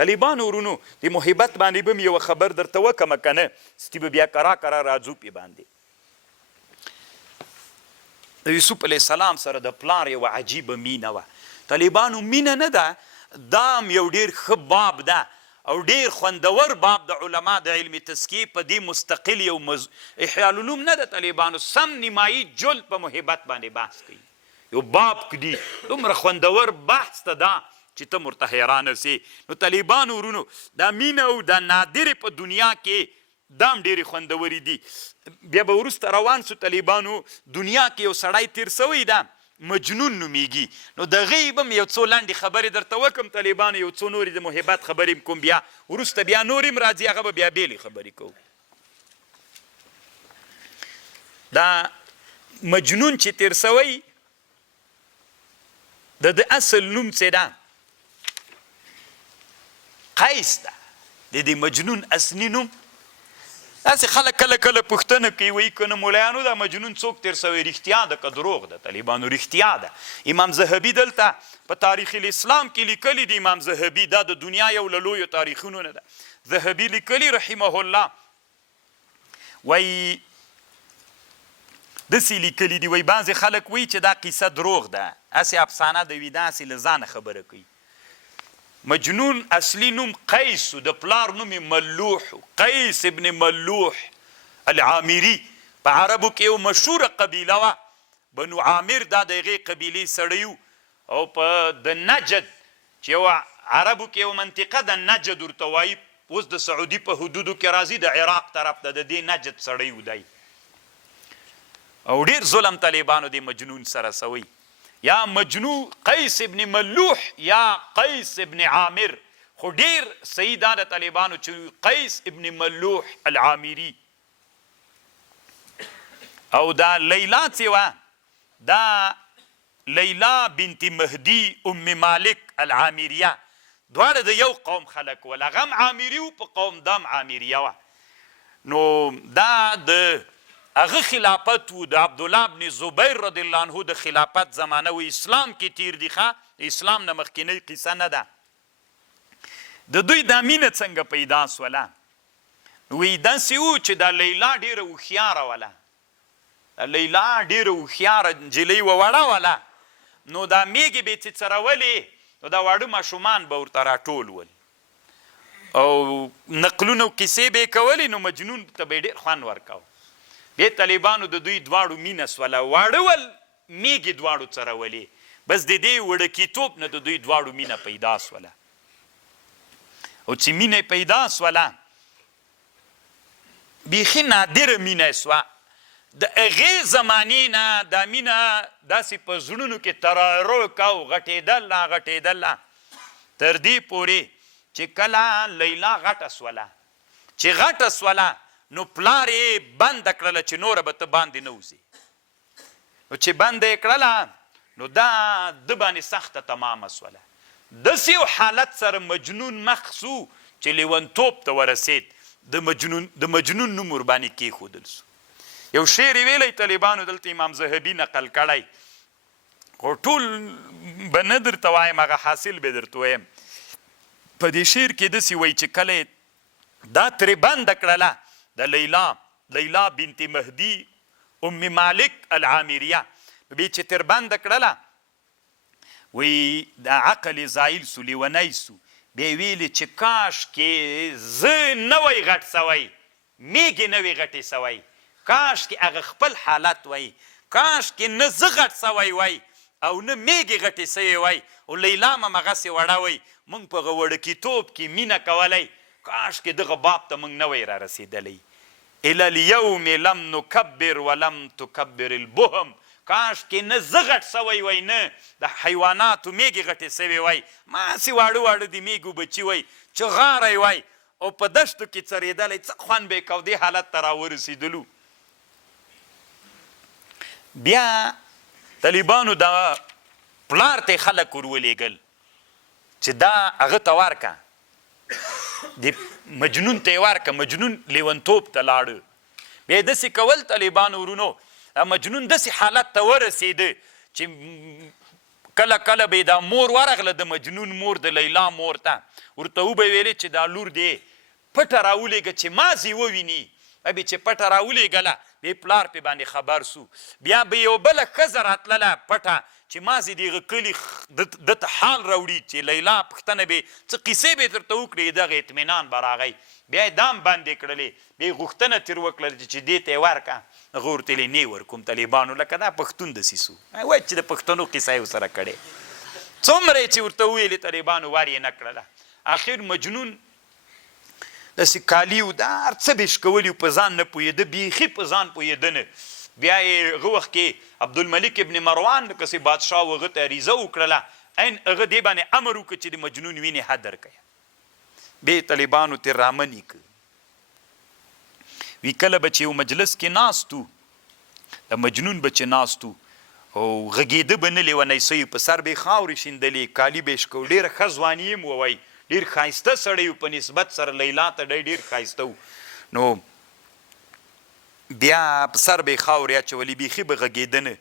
طالبانو ورونو د محبت باندې به م یوه خبر درته وکړمه که نه ستی به بیا کرا راځو پې باندې د یوسف علیه السلام سره د پلار یوه عجیبه مینه وه طالبانو مینه نه ده دا هم یو ډېر ښه باب ده او ډېر خوندور باب د علما د علم تزکیې په دې مستقل یو احیاء العلوم نه ده طالبانو سم نیمایي جل په محبت باندې بحث کوي یو باب کدي دومره خوندور بحث ته دا چې ته ورته حیرانه سې نو طالبانو ورونو دا مینه او دا نادرې په دنیا کې دا هم ډېرې خوندورې دي بیا به وروسته روان سو طالبانو دنیا کې یو سړی تیر سوی ده مجنون نومیږي نو د هغې به م یو څو لنډې خبرې درته وکړم طالبانو یو څو نورې د محبت خبرې م کوم بیا وروسته بیا نورې م راځي هغه به بیا بېلې خبرې کوو دا مجنون چې تیر سوی د اصل نوم څه ده قیس ده د دې مجنون اصلي نوم داسې خلک کله کله پوښتنه کوي وایي که نه مولایانو دا مجنون څوک تیر سوی رښتیا ده که دروغ ده طالبانو رښتیا ده امام ذهبي دلته په تاریخ الاسلام کې لیکلي دي امام ذهبي دا د دنیا یو له لویو تاریخونو نه ده ذهبي لیکلي رحمه الله وایي داسې لیکلي دي وایي بعضې خلک وایي چې دا قیسه دروغ ده هسې افسانه ده وي داسې له ځانه خبره کوي مجنون اصلي نوم قیس د پلار نوم ملوح قیس ابن ملوح العامري په عربو کې یو مشهوره قبیله وه بنو عامر دا د هغې قبیلې سړی او په د نجد چې یو عربو کې یو منطقه د نجد ورته وایي اوس د سعودي په حدودو کې راځي د عراق طرف ته د دې نجد سړی و دی او ډېر ظلم طالبانو د مجنون سره سوی یا مجنون قیس ابن ملوح یا قیس ابن عامر خو ډېر صحیح دا د طالبانو چې قیس ابن ملوح العامري او دا لیلا چې وه دا لیلا بنت مهدي ام مالک العامریه دواړه د یو قوم خلک ول هغه هم عامري و په قوم دا هم عامریه وه نو دا د هغه خلافت و د عبدالله بن زبیر رضی الله عنه د خلافت زمانه و اسلام کې تیر دی ښه اسلام نه مخکینۍ قصه نه ده د دوی دا مینه څنګه پیدا سوله وی داسې و چې دا لیلا ډېره هوښیاره وله دا لیلا ډېره هوښیاره نجلۍ وه وړه وله نو دا میږې به یې څڅرولې نو دا واړه ماشومان به ورته راټول ول او نقلونه او کیسې به یې کولې نو مجنون ته به یې ډېر خوند ورکاوه بیا طالبانو د دوی دواړو مینه سوله واړه ول میږې دواړو څرولې بس د دې وړکیتوب نه د دوی دواړو مینه پیدا سوله او چې مینه پیدا سوله بیخي نادره مینه سوه د هغې زمانې نه دا مینه داسې په زړونو کې ترارک او غټېدله غټېدله تر دې پورې چې کله لیلا غټه سوله چې غټه سوله نو پلار یې بنده کړله چې نوره به ته باندې نه وځې نو چې بنده یې کړله نو دا د باندې سخته تمامه سوله داسې یو حالت سره مجنون مخ سو چې لیونتوب ته ورسېد د مجنون نوم ورباندې کېښودل سو یو شعر یې ویلی طالبانو دلته امام ذهبي نقل کړی خو ټول به نه درته وایم هغه حاصل به درته وایم په دې شعر کې داسې وایي چې کله دا ترې بنده کړله د لیلا بنت مهدي ام مالک العامریه بیا چې تر بنده کړله وی د عقل یې زایل سو لیونی سو بیا یې ویلې چې کاشکې زه نه وی غټ سوی میږې نه وی غټې سوی کاشکې هغه خپل حالت وی کاشکې نه زه غټ سوی وی او نه میږې غټې سوی وی او لیلا هم همغسې وړه وی موږ په هغه وړکیتوب کې مینه کولی کاشکې دغه باب ته موږ نه وی را رسېدلی الی الیوم لم نکبر ولم تکبر البهم کاشکې نه زه غټ سوی وی نه د حیواناتو میږې غټې سوی وی ماسې واړه واړه د میږو بچي وی چې غاری وی او په دشتو کې څرېدلی څه خوند به یې کو دې حالت ته راورسېدلو بیا طالبانو دا پلار ته خلک ورولېږل چې دا هغه ته ورکه د مجنون ته یې ورکه مجنون لیونتوب ته لاړه بیا یې داسې کول طالبانو ورونو مجنون داسې حالت ته ورسېده چې کله کله به دا مور ورغله د مجنون مور د لیلا مور ته ورته وبه ویلې چې دا لور دی پټه راولېږه چې مازې وویني ابې چې پټه راولېږله بیا پلار پې باندې خبر سو بیا به یو بله ښځه راتلله پټه چې مازې دغه کلي دته حال راوړي چې لیلا پوښتنه به څه قیسې به درته وکړي دغه اطمینان به راغی بیا یې دام باندې کړلې بیا یې غوښتنه ترې وکړله چې دې ته یې ورکړه هغه ورته ویلې نه یې ورکوم طالبانو لکه دا پښتون داسې سو وایي چې د پښتنو قیسه یې ورسره کړې څومره یې چې ورته وویلې طالبانو ور یې نه کړله اخر مجنون داسې کالي و دا هر څه به یې شکولي په ځان نه پوهېده بیخي په ځان پوهېده نه بیا یې هغه وخت کې عبدالملک ابن مروان کسې بادشاه و هغه ته عریضه وکړله عین هغه دې باندې امر وکړه چې د مجنون وینې حد درکړه بیا یې طالبانو ترې رامنې کړ وی کله به چې یو مجلس کې ناست و د مجنون به چې ناست و او غږېده به نه لیونی سوی په سر به یې خاورې شیندلې کالي به یې شکو ډېره ښه ځواني یې ووایي ډېر ښایسته سړی و په نسبت سره لیلا ته ډېر ښایسته و نو بیا په سر به یې خاورې اچولې بیخي به غږېده نه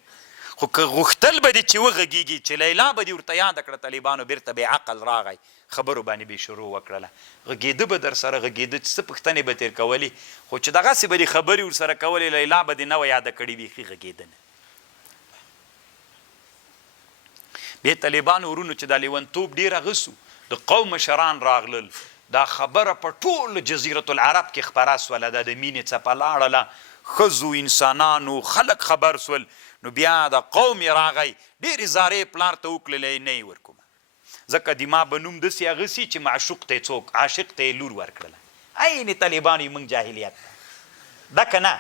خو که غوښتل به دې چې وغږېږي چې لیلا به دې ورته یاده کړه طالبانو بېرته به عقل راغی خبرو باندې به یې شروع وکړله غږېده به در سره غږېده چې څه پوښتنې به تېر کولې خو چې دغسې به دې خبرې ورسره کولې لیلا به دې نه وه یاده کړې بیخي غږېده نه بیا طالبانو ورونو چې دا لیونتوب ډېر هغه سو د قوم مشران راغلل دا خبره په ټول جزیرة العرب کې خپره سوله دا د مینې څپه لاړله ښځو انسانانو خلک خبر سول نو بیا د قوم یې راغی ډېرې زارې پلار ته وکړلې نه یې ورکوم ځکه د ما به نوم داسې هغسي چې معشوق ته یې څوک عاشق ته یې لور ورکړله عین طالبانو یې موږ جاهلیت ده که نه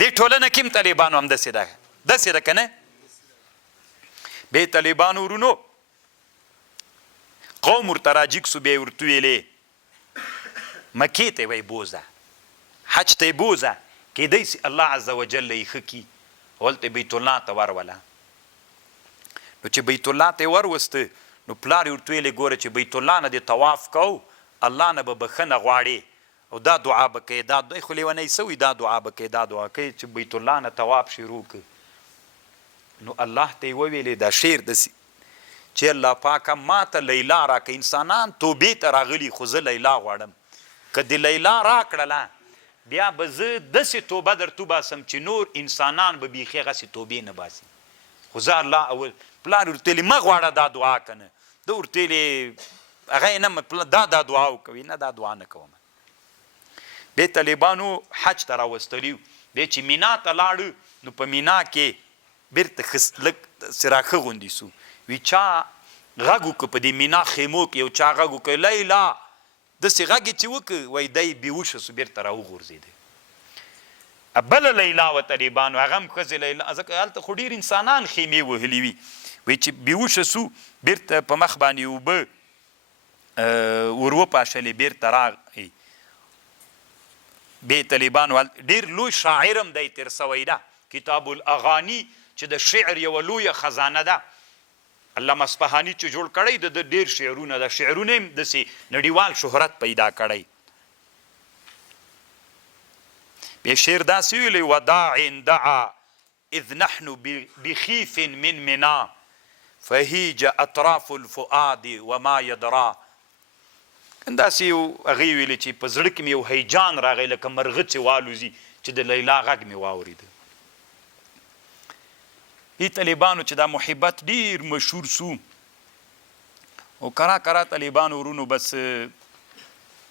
دې ټولنه کې هم طالبانو هم داسې ده که نه بیا یې طالبانو ورونو قوم ورته راجګ سو بیا یې ورته ویلې مکې ته یې وایي بوځه حج ته یې بوځه کیدای سي الله عز وجل یې ښه کي هلته بیت الله ته وروله نو چې بیت الله ته یې وروسته نو پلار یې ورته ویلې ګوره چې بیت الله نه دې طواف کو الله نه به بښنه غواړې او دا دعا به کوې دا خو لیونی سوي دا دعا به کوې دا دعا کوې چې بیت الله نه طواف شروع کړ نو الله ته یې وویلې دا شعر داسې چې الله پاکه ما ته لیلا راکړه انسانان توبې ته راغلي خو زه لیلا غواړم که د لیلا راکړله بیا به زه داسې توبه درته وباسم چې نور انسانان به بیخي هغسې توبې نه باسي خو زه الله اول پلار ورته ویلې مه غواړه دا دعا که نه ده ورته ویلې هغه یې نه دا دعا وکوي نه دا دعا نه کوم بیا طالبانو حج ته راوستلي بیا چې مینا ته لاړو نو په مینا کې بیرته لږ سراخه غوندې سو وی چا غږ وکړه په دې مینا خیمو کې یو چا غږ وکړه لیلا داسې غږ یې چې وکړه وایي دی بېهوشه سو بیرته راوغورځېده بله لیلا وه طالبانو هغه هم ښځې لیلا ځکه هلته خو ډېر انسانان خیمې وهلي وي وایي چې بېهوشه سو بیرته په مخ باندې اوبه ور وپاشلې بیرته راغی بیا طالبانو ډېر لوی شاعر هم دی تېر سوی ده کتاب الاغاني چې د شعر یوه لویه خزانه ده علامه اصفهاني چې جوړ کړی د ډېر شعرونه ده شعرونه هم داسې نړیوال شهرت پیدا کړی بیا شعر داسې ویلی وداع دعا اذ نحن بخیف من منا فهیج اطراف الفؤاد وما یدرا داسې یو هغې ویلي چې په زړه کې مې یو هیجان راغی لکه مرغه چې والوځي چې د لیلا غږ مې واورېده دې طالبانو چې دا محبت ډېر مشهور سو او کرا طالبانو ورونو بس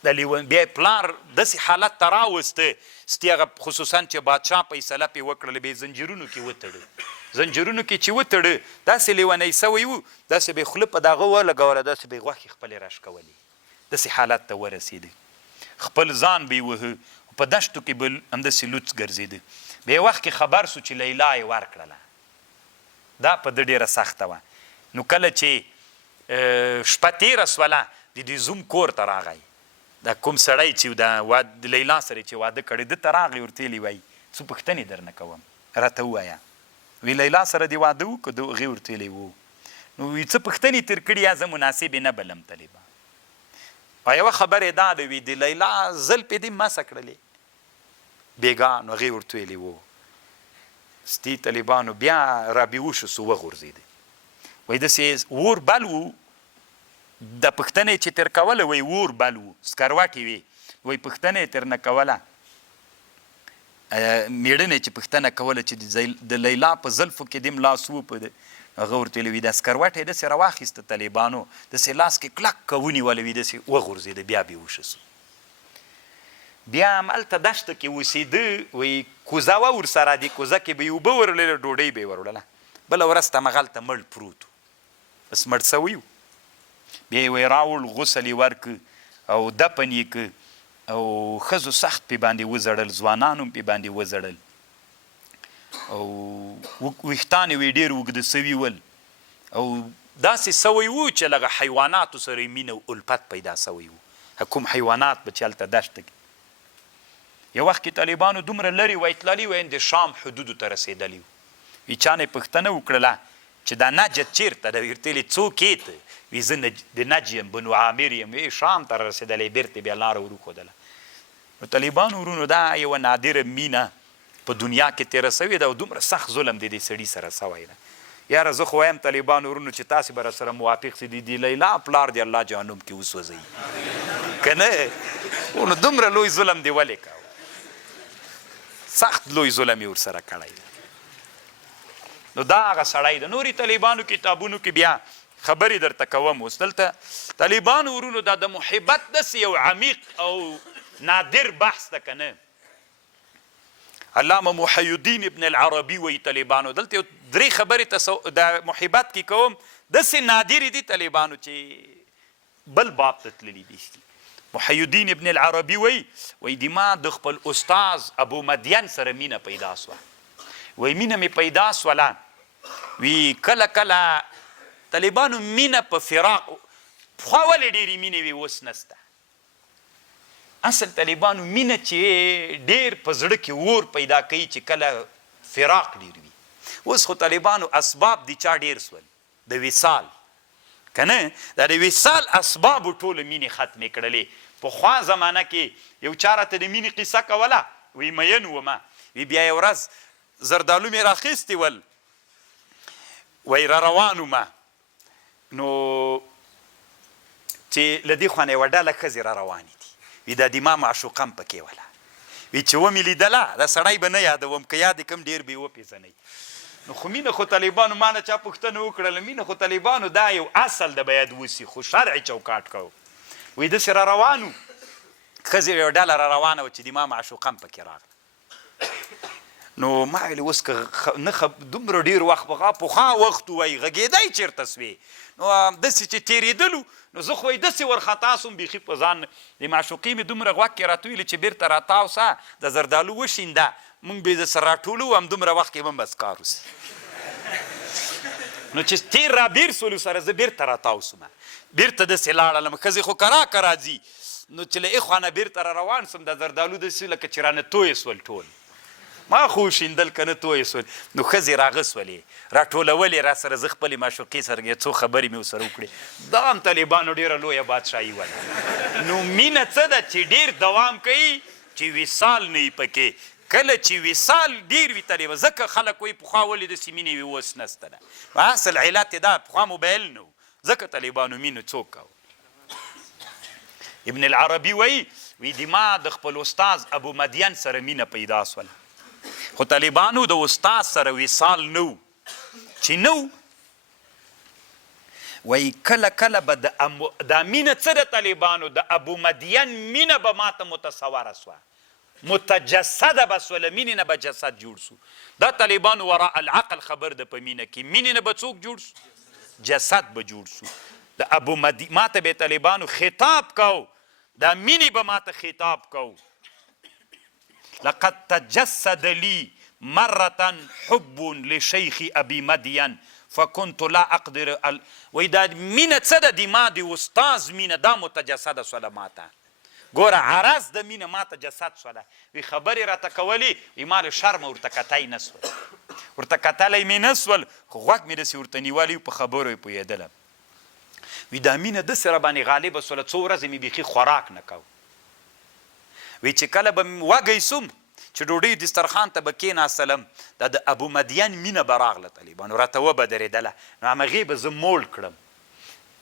بیا پلار داسې حالت ته راوسته ستې هغه خصوصا چې بادشاه فیصله پې وکړله بیا زنجیرونو کې وتړه زنجیرونو کې چې وتړه داسې لیونی سوی و داسې به یې خوله په دغه ولګوله داسې به یې غوښې خپلې راښکولې داسې حالت ته ورسېده خپل ځان به یې وهه په دشتو کې به همداسې لوڅ ګرځېده بیا یو وخت کې خبر سو چې لیلا یې ورکړله دا په ده ډېره سخته وه نو کله چې شپه تېره سوله د دې زوم کور ته راغی دا کوم سړی چې د لیلا سره چې واده کړی ده ته راغلی ورته ویلي وایي څه پوښتنې در نه کوم راته ووایه وی لیلا سره دې واده وکړو ده هغې ورته ویلی و نو وی څه پوښتنې تېر کړي یا زه مناسبې نه بلم طالبه او یوه خبرې دا ده وی د لیلا زلفې دې مسه کړلې بېګا نو هغې ورته ویلي و ستي طالبانو بیا را بېهوشه سو وغورځېده وایي داسې اور بل و د پوښتنه یې چې تر کوله وایي اور بل و سکروټې وې وایي پوښتنه یې تر نه کوله میړنې چې پوښتنه کوله چې د لیلا په زلفو کې دې لاس و په هغه ورته ویلي وي دا سکروټ یې داسې راواخیسته طالبانو داسې لاس کې کلک که ونیولی وي داسې وغورځېده بیا بېهوشه سو بیا هملته دشته کې اوسېده وایي کوزه وه ورسره دې کوزه کې به یې اوبه ورلله ډوډۍ به یې وروړله بله ورځ ته همغلته مړ پروت و بس مړ سوی و بیا یې وایي راوړ غسل یې ورکړ او دفن یې که او ښځو سخت پې باندې وزړل ځوانان هم پې باندې وزړل او ویښتان یې ډېر اوږده سوي ول او داسې سوی و چې لږه حیواناتو سره یې مینه او الفت پیدا سوی و کوم حیوانات به چې هلته دشته کې یو وخت کې طالبانو دومره لرې وای تللي وای د شام حدودو ته رسېدلي وي چا نه یې پوښتنه وکړله چې دا نجد چیرته ده ورته ویلې څوک یې ته وي زه د نج یم بنو عامر یم وی شام ته رسېدلی بیرته بیا لاره وروښودله نو طالبانو ورونو دا یوه نادره مینه په دنیا کې تېره سوې ده او دومره سخت ظلم دی دې سړي سره سوی ده یاره زه خو وایم طالبانو ورونو چې تاسې به راسره موافق سي د لیلا پلار دی الله جهنم کې وسوځوي که نه نو دومره لوی ظلم دی ولې کوه سخت لوی ظلم یې ورسره کړی نو دا هغه سړی ده نورې طالبانو کتابونو کې بیا خبرې درته کوم اوس دلته طالبانو ورونو دا د محبت داسې یو عمیق او نادر بحث ده که نه علامه محی الدین ابن العربي وایي طالبانو دلته یو درې خبرې د محبت کې کوم داسې نادرې دي طالبانو چې بل باب ته تللي دي محی الدین ابن العربي وایي د ما د خپل استاز ابو مدین سره مینه پیدا سوه وایي مینه مې پیدا سوله وی کله کله طالبانو مینه په فراق پخوا ولې ډېرې مینې وي اوس نسته اصل طالبانو مینه چې ډېر په زړه کې اور پیدا کوي چې کله فراق ډېر وي اوس خو طالبانو اسباب دي چا ډېر سول د وصال که نه دا د وصال اسبابو ټوله مینې ختمې کړلې پخوا زمانه کې یو چا راته د مینې قصه کوله وی مین ومه وی بیا یو ورځ زردالو مې راخیستې ول وی را روان ومه نو چې له دې خوا نه یوه ډله ښځې را روانې دي وی دا د ما معشوقه هم پکې وله وی چې ومې لیدله دا سړی به نه یادوم که یاد کم ډېر به یې وپېژنئ نو خو مینه خو طالبانو ما نه چا پوښتنه وکړله مینه خو طالبانو دا یو اصل د باید وسي خو شرعي چوکاټ کوو وی داسې را روان و ښځې یوه ډله را روانه وه چې د ما معشوقه هم پکې راغله نو ما ویلې اوس که نه دومره ډېر وخت پخوا وخت وایي غږېدی چېرته سوې نو داسې چې تېرېدلو نو زه خو یې داسې ورخطا سوم بیخي په ځان د معشوقې مې دومره غوږ کې راته ویلې چې بېرته راتاو سه د زردالو وشینده موږ به یې درسره راټولو همدومره وخت کې به هم بس کار وسي نو چې تېر را بېر سولو سره زه بېرته راتاو سومه بېرته داسې لاړلم ښځې خو که راځي نو چې له اخوا نه بېرته را روان سوم د زردالو داسې لکه چې رانه تویې سول ټول ما خو وشیندل که نه تویې سول نو ښځې راغه سولې راټولولې را سره زه خپلې معشوقې سره یو څو خبرې مې ورسره وکړې دا هم طالبانو ډېره لویه بادشاهي وله نو مینه څه ده چې ډېر دوام کوي چې وصال نه وي پکې کله چې وصال ډېر وي طالبه ځکه خلک وایي پخوا ولې داسې مینې وي اوس نسته ده اصل علت یې دا پخوا موبایل نه و ځکه طالبانو مینه څوک کوو ابن العربي وایي د ما د خپل استاز ابو مدین سره مینه پیدا سوله خو طالبانو د استاد سره وصال نه و چې نه و وایي کله کله به دا مینه څه د طالبانو د ابو مدین مینه به ماته متصوره سوه متجسده به سوله مینې نه به جسد جوړ سو دا طالبانو وراء العقل خبر ده په مینه کې مینې نه به څوک جوړ سو جسد به جوړ سو د ابو مدین ماته به طالبانو خطاب کو دا مینې به ماته خطاب کو لقد تجسد لي مرة حب لشيخ ابي مدين فكنت لا اقدر وای دا مینه څه ده د ما د استاز مینه دا متجسده سوله ماته ګوره عرض د مینه ماته جسد سوله وی خبرې راته کولې وی ما له شرمه ورته کتی نه سول ورته کتلی مې نه سول خو غوږ مې داسې ورته نیولی په خبرو یې پوهېدلم وی دا مینه داسې راباندې غالبه سوله څو ورځې مې بیخي خوراک نه کو وی چې کله به وږی سوم چې ډوډۍ دسترخوان ته به کېناستلم دا د ابو مدین مینه به راغله طالبانو راته وبدرېدله نو همغې به زه مول کړم.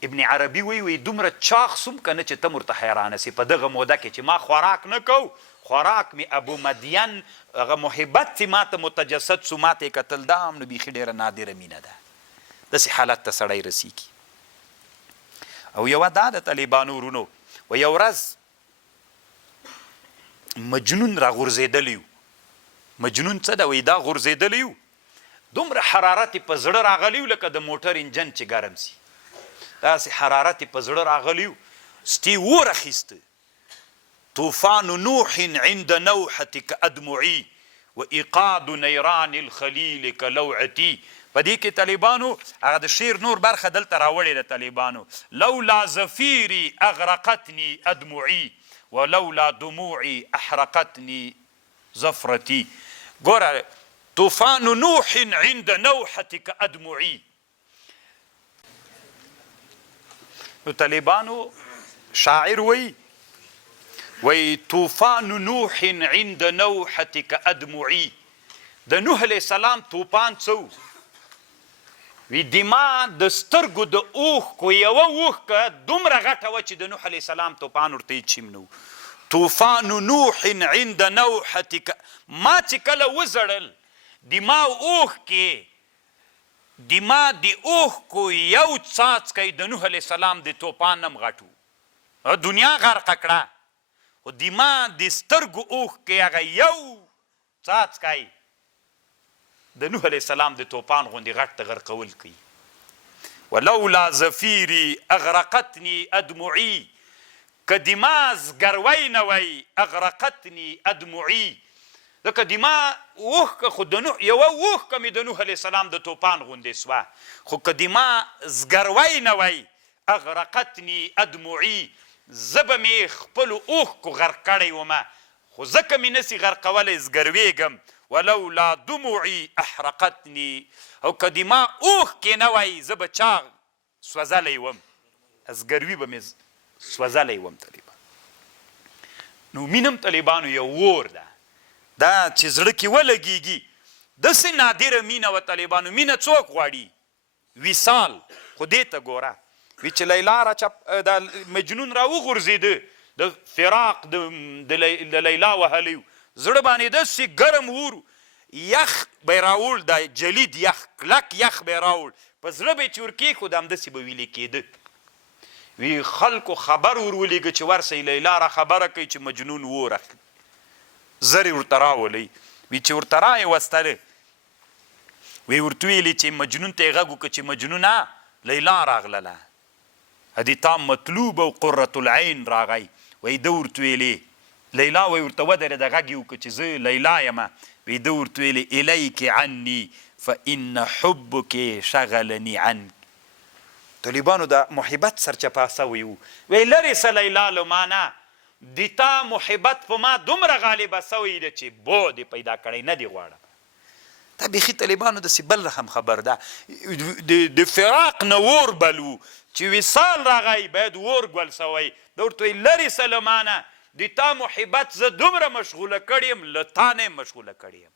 ابن عربي وی دومره چاق سوم که نه چې ته ورته حیرانه سي په دغه موده کې چې ما خوراک نه کو خوراک مې ابو مدین هغه محبت چې ما ته متجسد سو ما ته یې کتل دا هم نو بیخي ډېره نادره مینه ده. داسې حالت ته سړی رسیږي. او یوه دا د طالبانو ورونو و یو ورځ مجنون را غورځېدلی و. مجنون څه ده وایي دا غورځېدلی و دومره حرارت یې په زړه راغلی و لکه د موټر انجن چې ګرم سي داسې حرارت یې په زړه راغلی و سټي اور اخیسته. طوفان نوح عند نوحتك أدمعي وإيقاد نيران الخليل كلوعتي. په دې کې طالبانو هغه د شعر نور برخه دلته راوړې ده طالبانو لولا زفيري أغرقتني أدمعي ولولا دموعي أحرقتني زفرتي. ګوره طوفان نوح عند نوحتك أدمعي. نو طالبانو شاعر وی طوفان نوح عند نوحتك أدمعي. د نوح علیه السلام طوفان څه وی دما د سترګو د اوښکو یوه اوښکه دومره غټه وه چې د نوح علیه السلام طوفان ورته هېڅ شیم نه و. طوفان نوح عند نوحتك ما چې کله وزړل دما اوښکې دما د اوښکو یو څاڅکی د نوح علیه السلام د طوفان هم غټ و دنیا غرقه کړه خو دما د سترګو اوښکې هغه یو څاڅکی د نوح علیه السلام د طوفان غوندې غټ ته غرقول کوي. ولولا زفیري اغرقتني ادمعي که دما زګروی نه وی اغرقتني ادمعي ځکه دما اوښکه خو یوه اوښکه مې د نوح علیه السلام د طوفان غوندې سوه خو که دما زګروی نه وی اغرقتني ادمعي زه به مې خپلو اوښکو غرق کړی ومه خو ځکه مې نسي غرقولی زګروېږم. ولولا دموعي احرقتني او که دما اوښکې نه وی زه به چا سوځلی وم زګروي به مې سوځلی وم. طالبان نو مینم طالبانو یو اور ده دا چې زړه کې ولګېږي داسې نادره مینه وه طالبانو. مینه څوک غواړي وصال خو دې ته ګوره وی چې لیلا دا مجنون را وغورځېده د فراق د لیلا وهلی زړه باندې داسې ګرم اور یخ به یې راوړ دا جلید یخ کلک یخ به یې راوړ په زړه به یې چې ورکېښود همداسې به ویلې کېده. وی خلکو خبر ورولېږه چې ورسئ لیلا را خبره کوي چې مجنون اور اخلي زر یې ورته راولئ. وی چې ورته را یې وستله وی ورته ویلې چې مجنون ته یې غږ وکړه چې مجنونه لیلا راغلله هدي تا مطلوب او قرة العین راغی. وی ده ورته ویلې لیلا وی ورته ودرېده غږ یې وکړه چې زه لیلا یمه وی ده ورته ویلې الیک عني فان حبک شغلني عنک. طالبانو د محبت سرچپه سوی و وی لرې سه لیلا له مانه د تا محبت په ما دومره غالبه سوی ده چې بو دې پیدا کړی نه دی غواړم. دا بیخي طالبانو داسې بل رقم خبر ده د فراق نه اور بل و چې وصال راغی باید اور ګل سوی ده ورته وی لرې سه له مانه د تا محبت زه دومره مشغوله کړی یم له تا نه یې مشغوله کړی یم.